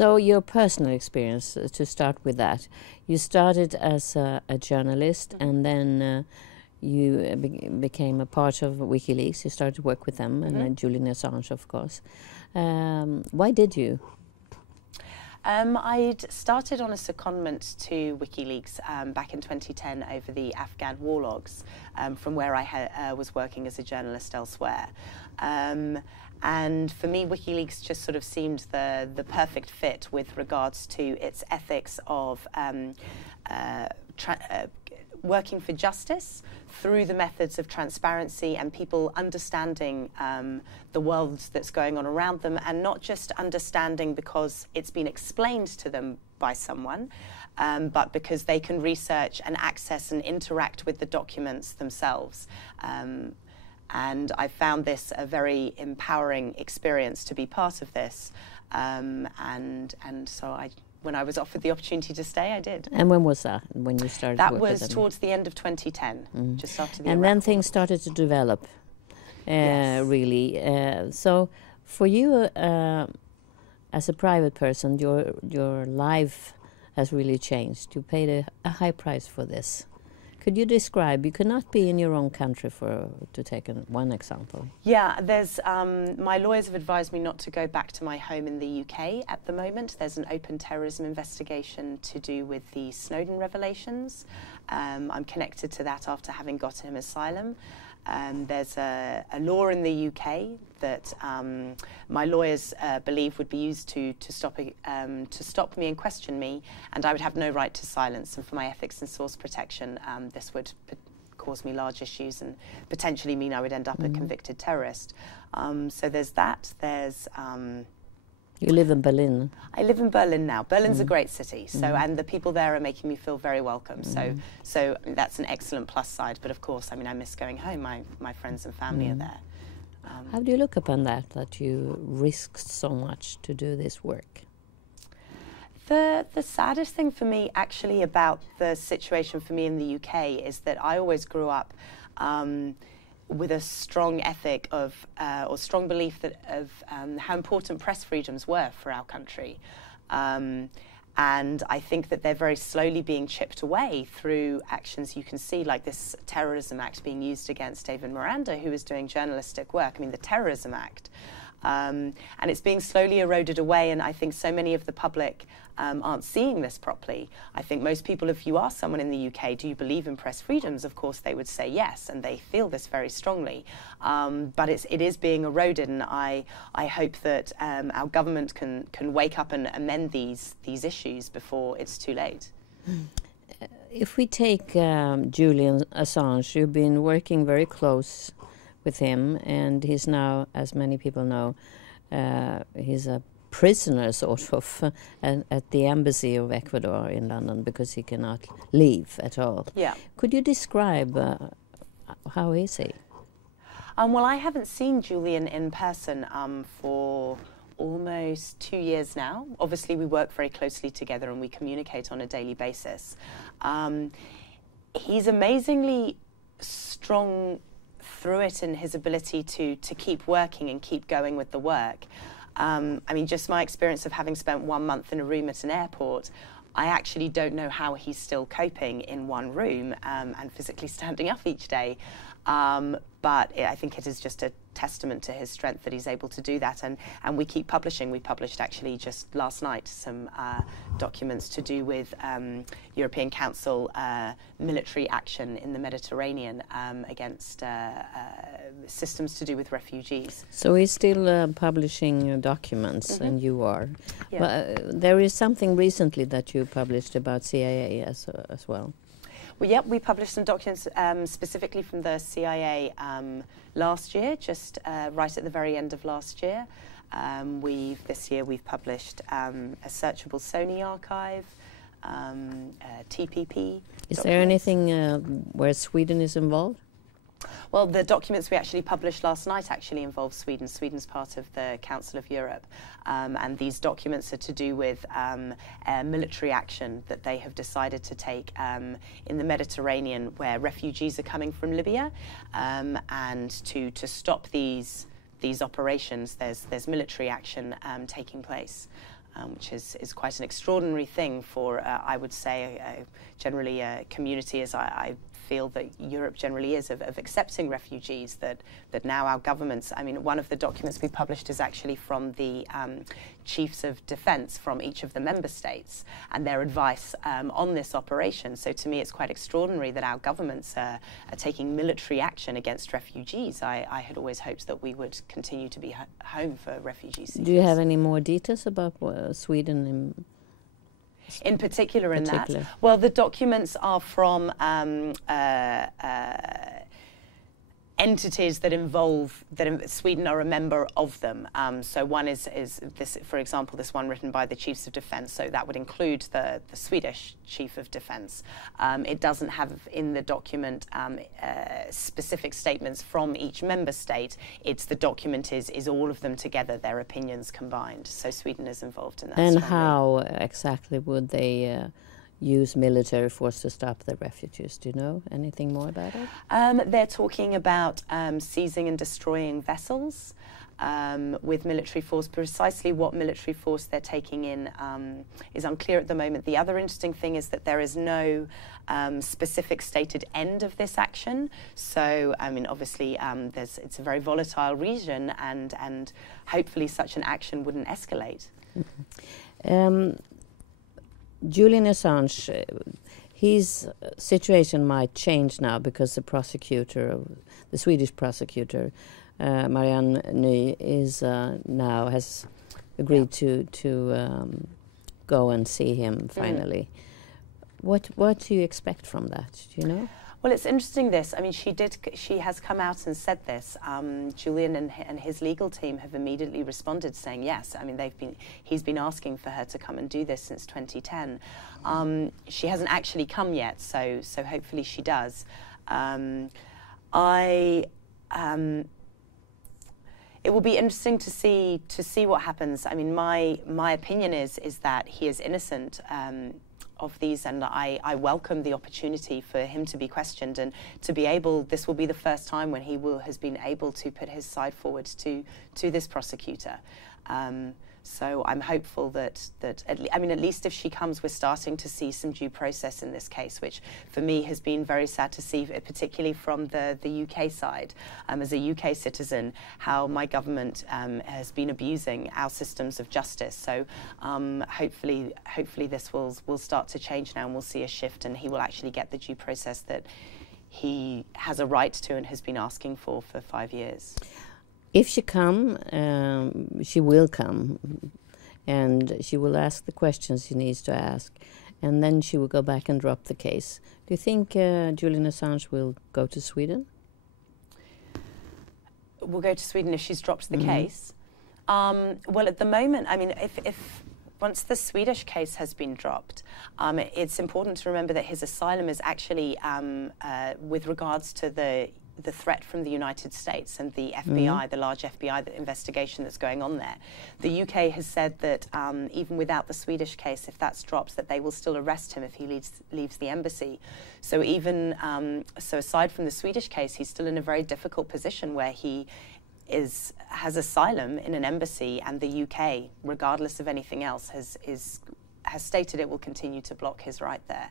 So your personal experience, to start with that, you started as a journalist, and then you became a part of Wikileaks. You started to work with them, and Julian Assange, of course. Why did you? I'd started on a secondment to Wikileaks back in 2010 over the Afghan war logs, from where I was working as a journalist elsewhere. And for me, Wikileaks just sort of seemed the perfect fit with regards to its ethics of working for justice through the methods of transparency and people understanding the world that's going on around them, and not just understanding because it's been explained to them by someone, but because they can research and access and interact with the documents themselves. And I found this a very empowering experience to be part of this, and so when I was offered the opportunity to stay, I did. And when was that, when you started That work with was them? towards the end of 2010, just after the And then things started to develop, Yes. really. So for you, as a private person, your life has really changed. You paid a high price for this. Could you describe? You could not be in your own country to take one example. Yeah, there's my lawyers have advised me not to go back to my home in the UK at the moment. There's an open terrorism investigation to do with the Snowden revelations. I'm connected to that after having gotten him asylum. There's a law in the UK that my lawyers believe would be used to stop me and question me, and I would have no right to silence. And for my ethics and source protection, this would cause me large issues and potentially mean I would end up a convicted terrorist. So there's that. There's you live in Berlin. I live in Berlin now. Berlin's a great city, so and the people there are making me feel very welcome. So that's an excellent plus side. But of course, I mean, I miss going home. My friends and family are there. How do you look upon that you risked so much to do this work? The saddest thing for me, actually, about the situation for me in the UK is that I always grew up with a strong ethic of, or strong belief of how important press freedoms were for our country. And I think that they're very slowly being chipped away through actions you can see, like this terrorism act being used against David Miranda, who was doing journalistic work. I mean, the Terrorism Act. And it's being slowly eroded away, and I think so many of the public aren't seeing this properly. I think most people, if you ask someone in the UK, do you believe in press freedoms, of course they would say yes, and they feel this very strongly. But it is being eroded, and I hope that our government can wake up and amend these issues before it's too late. If we take Julian Assange, you've been working very close with him, and he's now, as many people know, he's a prisoner, sort of, at the embassy of Ecuador in London, because he cannot leave at all. Yeah. Could you describe how is he? Well, I haven't seen Julian in person for almost 2 years now. Obviously, we work very closely together and we communicate on a daily basis. He's amazingly strong through it in his ability to keep working and keep going with the work. I mean, just my experience of having spent 1 month in a room at an airport, I actually don't know how he's still coping in one room and physically standing up each day. But I think it is just a testament to his strength that he's able to do that, and we keep publishing. We published actually just last night some documents to do with European Council military action in the Mediterranean against systems to do with refugees. So he's still publishing documents, and you are. Yeah. But there is something recently that you published about CIA as well. Well, yeah, we published some documents specifically from the CIA last year, just right at the very end of last year. This year we've published a searchable Sony archive, TPP. Is there anything where Sweden is involved? Well, the documents we actually published last night actually involve Sweden. Sweden's part of the Council of Europe, and these documents are to do with military action that they have decided to take in the Mediterranean, where refugees are coming from Libya, and to stop these operations, there's military action taking place. which is quite an extraordinary thing for, I would say, generally a community, as I feel that Europe generally is, of accepting refugees, that now our governments, I mean, one of the documents we published is actually from the chiefs of defence from each of the member states and their advice on this operation. So to me it's quite extraordinary that our governments are taking military action against refugees. I had always hoped that we would continue to be home for refugees. Do you have any more details about Sweden in particular in that? Well, the documents are from entities that involve, Sweden are a member of them. So one is this, for example, this one written by the chiefs of defence, so that would include the Swedish chief of defence. It doesn't have in the document specific statements from each member state. It's the document is all of them together, their opinions combined. So Sweden is involved in that. And strongly. How exactly would they use military force to stop the refugees? Do you know anything more about it? They're talking about seizing and destroying vessels with military force. Precisely what military force they're taking in is unclear at the moment. The other interesting thing is that there is no specific stated end of this action. So, I mean, obviously, it's a very volatile region, and hopefully such an action wouldn't escalate. Julian Assange, his situation might change now because the prosecutor, the Swedish prosecutor, Marianne Ny, is now has agreed to go and see him finally. What do you expect from that? Do you know? Well, it's interesting this. I mean, she has come out and said this. Julian and his legal team have immediately responded saying yes. I mean, he's been asking for her to come and do this since 2010. She hasn't actually come yet, so hopefully she does. It will be interesting to see what happens. I mean, my opinion is that he is innocent of these, and I welcome the opportunity for him to be questioned and to be able. This will be the first time when he has been able to put his side forward to this prosecutor. So I'm hopeful that at least if she comes, we're starting to see some due process in this case, which for me has been very sad to see, particularly from the UK side. As a UK citizen, how my government has been abusing our systems of justice. So hopefully this will start to change now, and we'll see a shift, and he will actually get the due process that he has a right to and has been asking for 5 years. If she she will come, and she will ask the questions she needs to ask, and then she will go back and drop the case. Do you think Julian Assange will go to Sweden? Will go to Sweden if she's dropped the case? Well, at the moment, I mean, if once the Swedish case has been dropped, it's important to remember that his asylum is actually with regards to the threat from the United States and the FBI, the large FBI investigation that's going on there. The UK has said that even without the Swedish case, if that's dropped, that they will still arrest him if he leaves the embassy. So even so, aside from the Swedish case, he's still in a very difficult position where he has asylum in an embassy, and the UK, regardless of anything else, has stated it will continue to block his right there.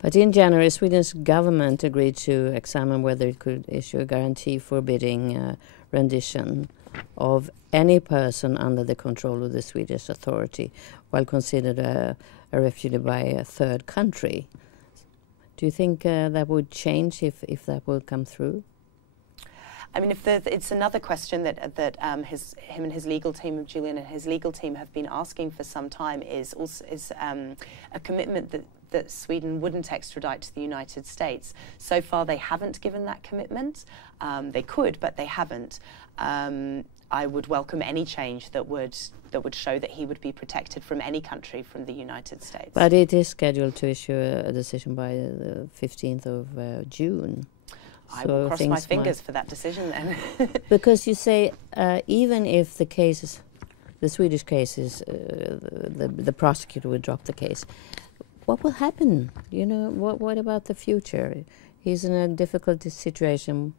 But in January, Sweden's government agreed to examine whether it could issue a guarantee forbidding rendition of any person under the control of the Swedish authority while considered a refugee by a third country. Do you think that would change if that will come through? I mean, it's another question that him and his legal team, Julian and his legal team, have been asking for some time, is a commitment that Sweden wouldn't extradite to the United States. So far, they haven't given that commitment. They could, but they haven't. I would welcome any change that would show that he would be protected from any country from the United States. But it is scheduled to issue a decision by the 15th of June. I will cross my fingers for that decision then. Because you say even if the cases, the Swedish cases, the prosecutor would drop the case, what will happen? You know, what about the future? He's in a difficult situation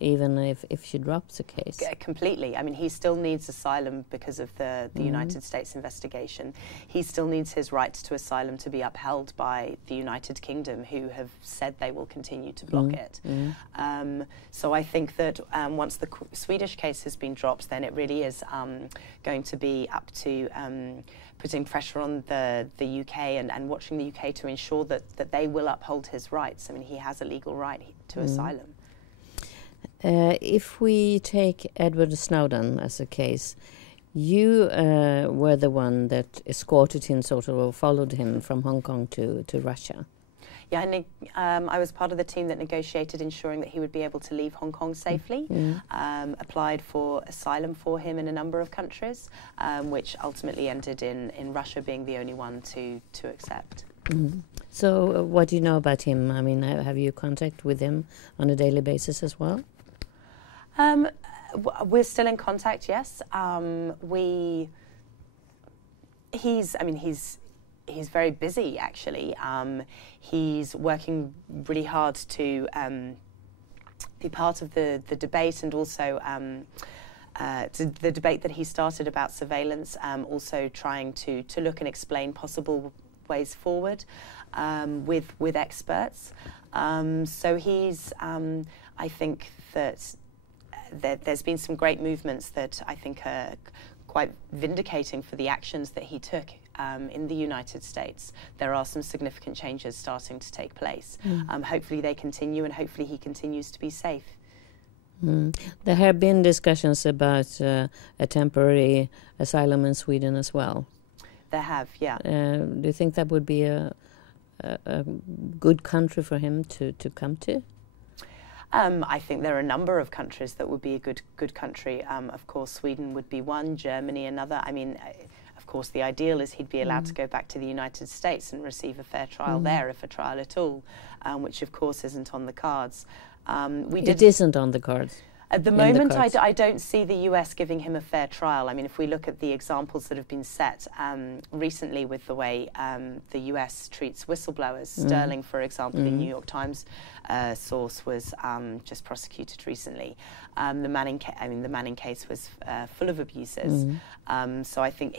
even if she drops the case? Completely. I mean, he still needs asylum because of the United States investigation. He still needs his right to asylum to be upheld by the United Kingdom, who have said they will continue to block it. So I think that once the Swedish case has been dropped, then it really is going to be up to putting pressure on the UK and watching the UK to ensure that they will uphold his rights. I mean, he has a legal right to asylum. If we take Edward Snowden as a case, you were the one that escorted him, sort of, or followed him from Hong Kong to Russia. Yeah, I was part of the team that negotiated ensuring that he would be able to leave Hong Kong safely, applied for asylum for him in a number of countries, which ultimately ended in Russia being the only one to accept. So what do you know about him? I mean, have you contact with him on a daily basis as well? We're still in contact, yes. He's very busy, actually. He's working really hard to be part of the debate, and also the debate that he started about surveillance, also trying to look and explain possible ways forward with experts. So he's, I think that there's been some great movements that I think are quite vindicating for the actions that he took in the United States. There are some significant changes starting to take place. Hopefully they continue, and hopefully he continues to be safe. There have been discussions about a temporary asylum in Sweden as well. There have, yeah. Do you think that would be a good country for him to come to? I think there are a number of countries that would be a good country. Of course, Sweden would be one, Germany another. I mean, of course, the ideal is he'd be allowed to go back to the United States and receive a fair trial there, if a trial at all, which of course isn't on the cards. It isn't on the cards. At the moment, I don't see the US giving him a fair trial. I mean, if we look at the examples that have been set recently with the way the US treats whistleblowers, Sterling, for example, the New York Times source was just prosecuted recently. The Manning case was full of abuses. So I think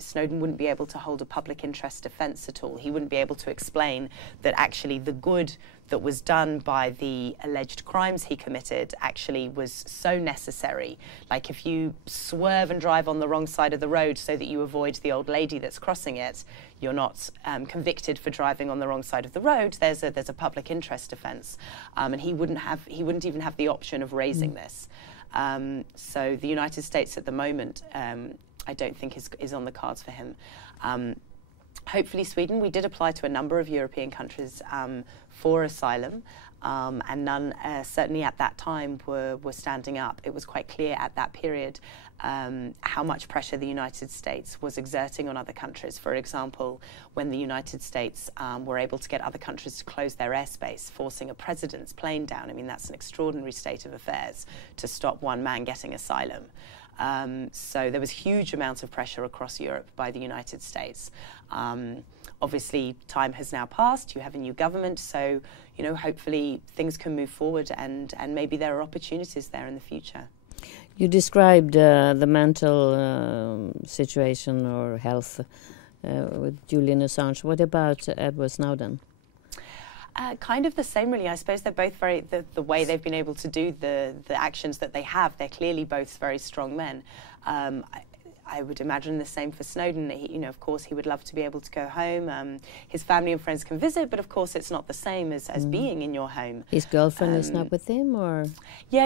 Snowden wouldn't be able to hold a public interest defense at all. He wouldn't be able to explain that actually the good that was done by the alleged crimes he committed actually was so necessary. Like, if you swerve and drive on the wrong side of the road so that you avoid the old lady that's crossing it, you're not convicted for driving on the wrong side of the road. There's a public interest defense, and he wouldn't even have the option of raising this. So the United States at the moment, I don't think is on the cards for him. Hopefully Sweden. We did apply to a number of European countries for asylum, and none, certainly at that time, were standing up. It was quite clear at that period how much pressure the United States was exerting on other countries. For example, when the United States were able to get other countries to close their airspace, forcing a president's plane down. I mean, that's an extraordinary state of affairs to stop one man getting asylum. So there was huge amounts of pressure across Europe by the United States. Obviously, time has now passed. You have a new government, so hopefully things can move forward, and maybe there are opportunities there in the future. You described the mental situation or health with Julian Assange. What about Edward Snowden? Kind of the same, really. I suppose they're both very, the way they've been able to do the actions that they have, they're clearly both very strong men. I would imagine the same for Snowden. Of course, he would love to be able to go home. His family and friends can visit, but of course it's not the same as being in your home. His girlfriend is not with him, or? Yeah,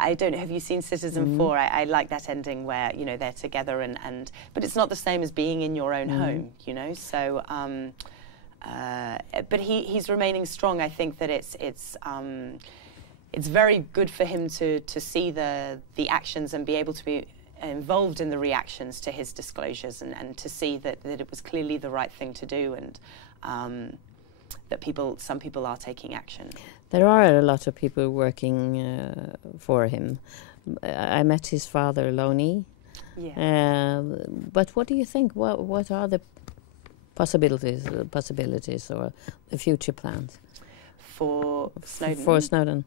I don't know. Have you seen Citizen 4? I like that ending where, they're together but it's not the same as being in your own home, so... but he's remaining strong. I think that it's very good for him to see the actions and be able to be involved in the reactions to his disclosures, and to see that it was clearly the right thing to do, and that some people are taking action. There are a lot of people working for him. I met his father, Lonnie. Yeah. But what do you think? What are the possibilities or the future plans for Snowden? For Snowden.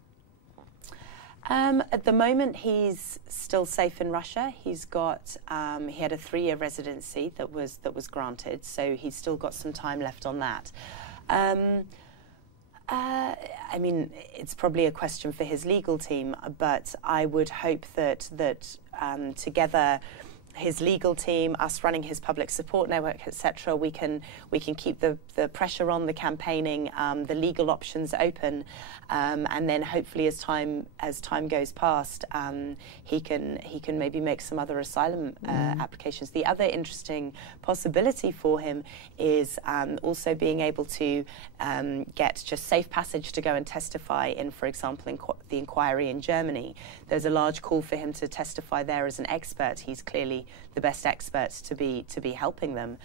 At the moment, he's still safe in Russia. He's got he had a 3-year residency that was granted, so he's still got some time left on that. I mean, it's probably a question for his legal team, but I would hope that together, his legal team, us running his public support network, etc., we can keep the pressure on, the campaigning, the legal options open, and then hopefully as time goes past, he can maybe make some other asylum applications. The other interesting possibility for him is also being able to get just safe passage to go and testify in, for example, the inquiry in Germany. There's a large call for him to testify there as an expert. He's clearly the best experts to be helping them,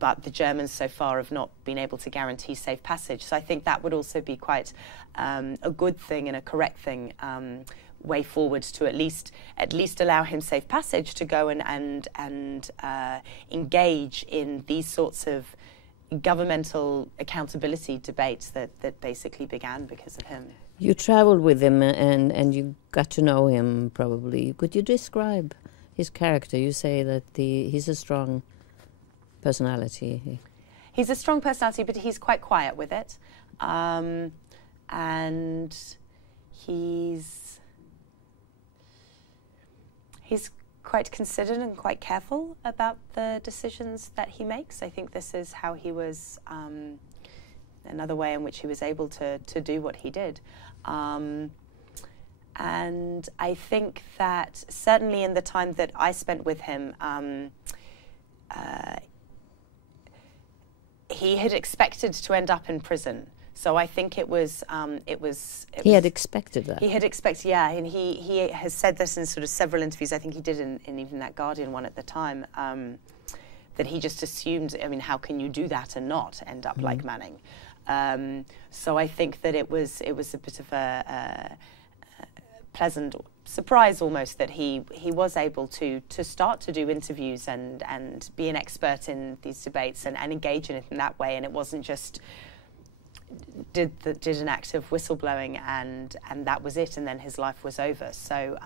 but the Germans so far have not been able to guarantee safe passage. So I think that would also be quite a good thing and a correct thing, way forward, to at least allow him safe passage to go and engage in these sorts of governmental accountability debates that basically began because of him. You traveled with him and you got to know him probably. Could you describe his character? You say that he's a strong personality. He's a strong personality, but he's quite quiet with it. And he's quite considered and quite careful about the decisions that he makes. I think this is how he was, another way in which he was able to do what he did. And I think that certainly in the time that I spent with him, he had expected to end up in prison. So I think it was he had expected that. He had expected, yeah, and he has said this in sort of several interviews. I think he did in even that Guardian one at the time, that he just assumed, I mean, how can you do that and not end up like Manning? So I think that it was a bit of a pleasant surprise almost that he was able to start to do interviews and be an expert in these debates and engage in it in that way, and it wasn't just did an act of whistleblowing and that was it, and then his life was over. So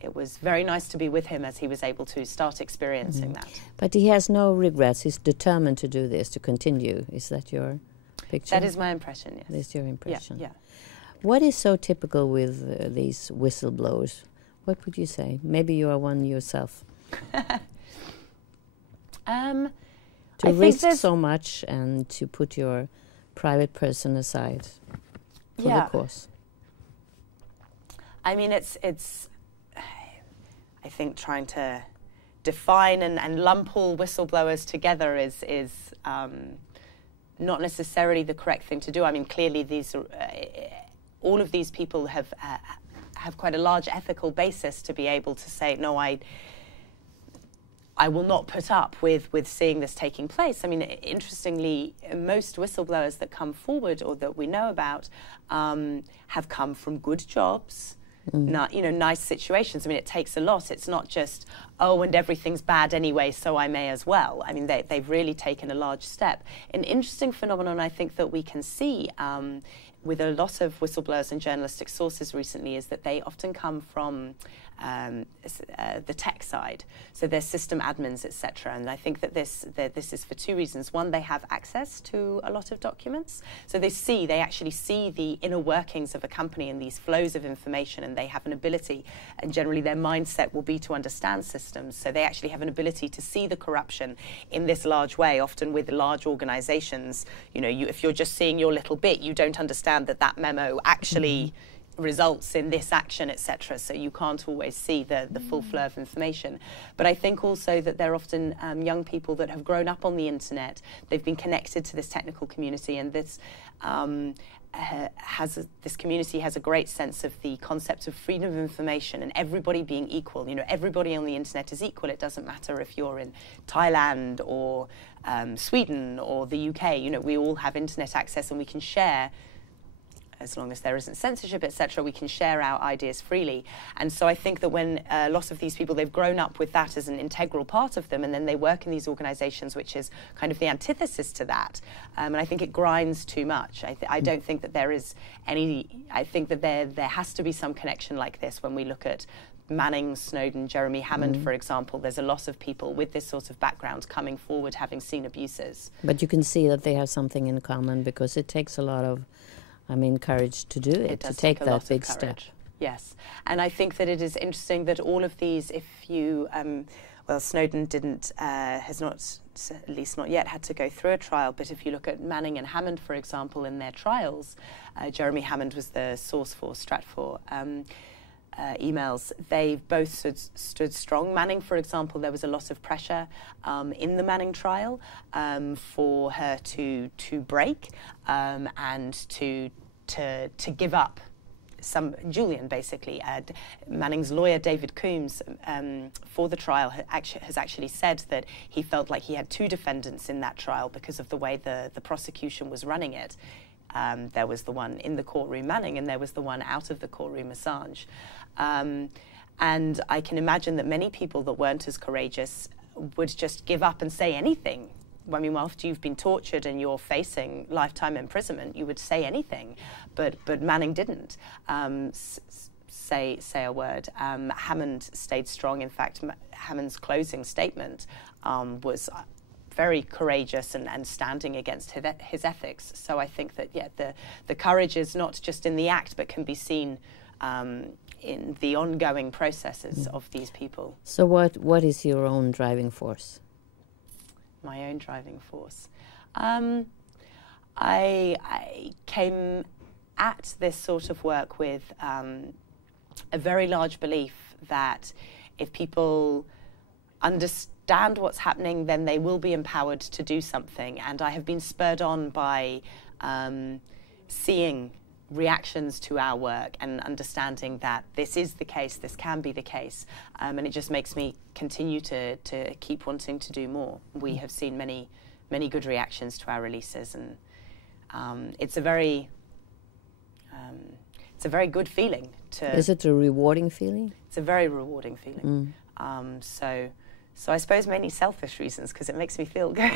it was very nice to be with him as he was able to start experiencing that. But he has no regrets. He's determined to do this, to continue. Is that your picture? That is my impression, yes. That is your impression. Yeah. What is so typical with these whistleblowers? What would you say? Maybe you are one yourself. To risk so much and to put your private person aside for the cause. I mean, it's I think trying to define and lump all whistleblowers together is not necessarily the correct thing to do. I mean, clearly these all of these people have quite a large ethical basis to be able to say, no, I will not put up with seeing this taking place. I mean, interestingly, most whistleblowers that come forward or that we know about have come from good jobs, nice situations. I mean, it takes a lot. It's not just, oh, and everything's bad anyway, so I may as well. I mean, they've really taken a large step. An interesting phenomenon I think that we can see with a lot of whistleblowers and journalistic sources recently is that they often come from the tech side, so they're system admins, etc. And I think that this is for two reasons. One, they have access to a lot of documents, so they actually see the inner workings of a company and these flows of information, and they have an ability, and generally their mindset will be to understand systems, so they actually have an ability to see the corruption in this large way. Often with large organizations, if you're just seeing your little bit, you don't understand that memo actually results in this action, etc. So you can't always see the full flow of information. But I think also that they're often young people that have grown up on the internet. They've been connected to this technical community, and this this community has a great sense of the concept of freedom of information and everybody being equal. Everybody on the internet is equal. It doesn't matter if you're in Thailand or Sweden or the UK. We all have internet access, and we can share as long as there isn't censorship, etc., we can share our ideas freely. And so I think that when a lot of these people, they've grown up with that as an integral part of them, and then they work in these organizations, which is kind of the antithesis to that. And I think it grinds too much. I don't think that there is any, I think that there has to be some connection like this when we look at Manning, Snowden, Jeremy Hammond, for example. There's a lot of people with this sort of background coming forward having seen abuses. But you can see that they have something in common, because it takes a lot of, I mean, courage to do it, to take that big step. Yes, and I think that it is interesting that all of these, if you, well, Snowden didn't, has not, at least not yet, had to go through a trial, but if you look at Manning and Hammond, for example, in their trials, Jeremy Hammond was the source for Stratfor emails. They both stood strong. Manning, for example, there was a lot of pressure in the Manning trial for her to break and to give up. Julian, basically, Manning's lawyer, David Coombs, for the trial has actually said that he felt like he had two defendants in that trial because of the way the prosecution was running it. There was the one in the courtroom, Manning, and there was the one out of the courtroom, Assange. And I can imagine that many people that weren't as courageous would just give up and say anything. I mean, well, after you've been tortured and you're facing lifetime imprisonment, you would say anything. But Manning didn't say a word. Hammond stayed strong. In fact, Hammond's closing statement was very courageous and standing against his ethics. So I think that, yeah, the courage is not just in the act, but can be seen in the ongoing processes of these people. So what is your own driving force? My own driving force. I came at this sort of work with a very large belief that if people understand what's happening, then they will be empowered to do something. And I have been spurred on by seeing reactions to our work and understanding that this is the case, this can be the case, and it just makes me continue to keep wanting to do more. We have seen many good reactions to our releases, and it's a very good feeling. Is it a rewarding feeling? It's a very rewarding feeling. So I suppose mainly selfish reasons, because it makes me feel good.